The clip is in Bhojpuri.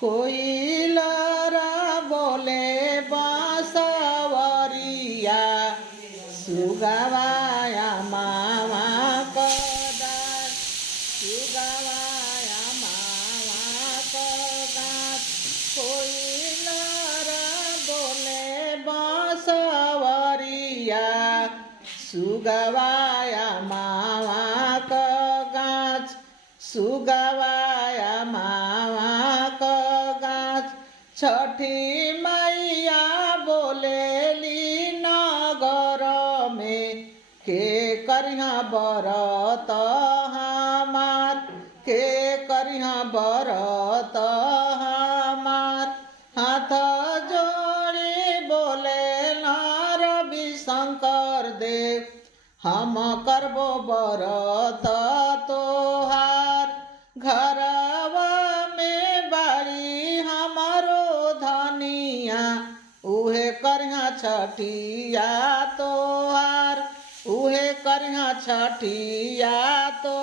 कोई लरा बोले बांसवरिया सुगवाया मामा कदाच सुगवाया मामा कदाच कोई लरा बोले बांसवरिया सुगवाया मामा कगाच सुगवाया मामा कगाच छठी मैया बोलेली नगर में के करिहा बरत हमार के करिहा बरत हमार हाथ जोड़ी बोले रवि शंकर देव हम करबो बरत तोहार घरवा में बाड़ी हमारो धनिया उहे करिहा छठिया तोहार उहे करिहा छठिया तो